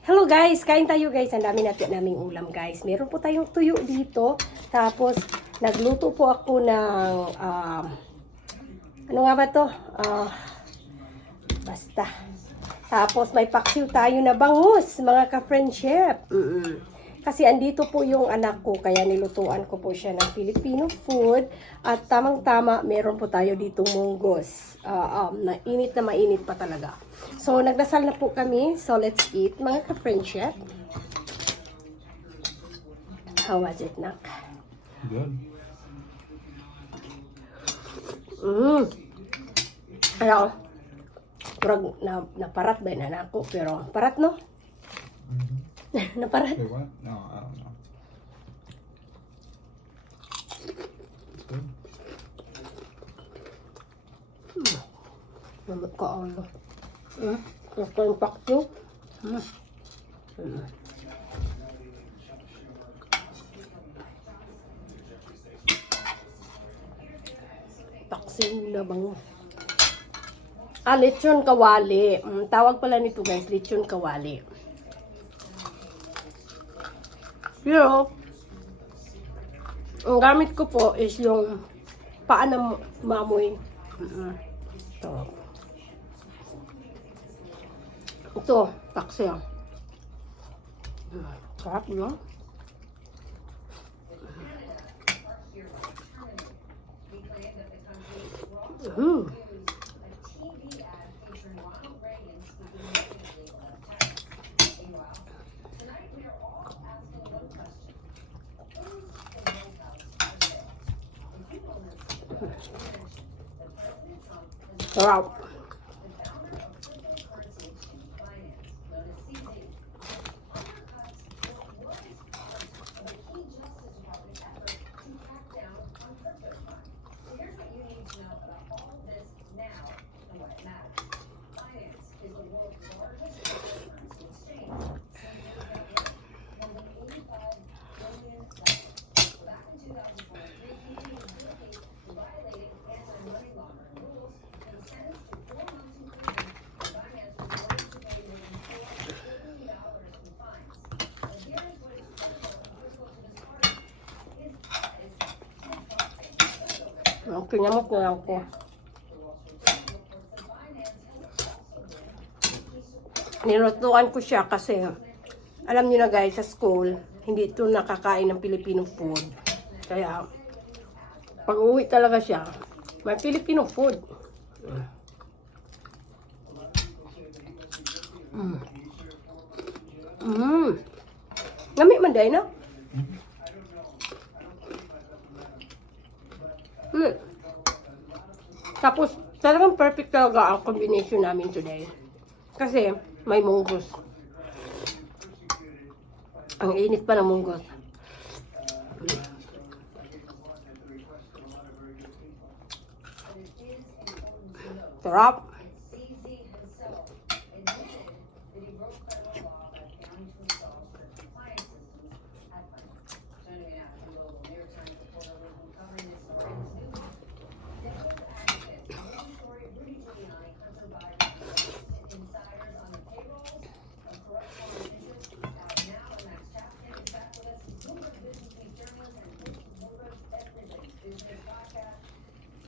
Hello guys, kain tayo guys. Ang dami natin naming ulam guys. Meron po tayong tuyo dito. Tapos, nagluto po ako ng, ano nga ba to? Basta. Tapos, may paksiw tayo na bangus, mga ka-friendship. Kasi andito po yung anak ko, kaya nilutuan ko po siya ng Filipino food. At tamang-tama, meron po tayo ditong munggos. Na mainit pa talaga. So, nagdasal na po kami. So, let's eat, mga ka-friendship. How was it, Nak? Good. Ano, parang naparat ba na ako? Pero, parat no? Naparat? Wait, what? No, I don't know. It's good. Namit ka ano. Gusto yung paksiw. Paksiw na bangus. Lechon kawali. Tawag pala nito guys, lechon kawali. Pero, ang gamit ko po is yung paa ng mamoy. Ito, paksiw. Sarap, no? Sarap. Tingnan mo kung ako. Nilutuan ko siya kasi alam niyo na guys, sa school, hindi ito nakakain ng Filipino food. Kaya, pag uwi talaga siya, may Filipino food. Nami man day na? Tapos, talagang perfect talaga ang combination namin today. Kasi, may munggos. Ang init pa ng munggos. Sarap.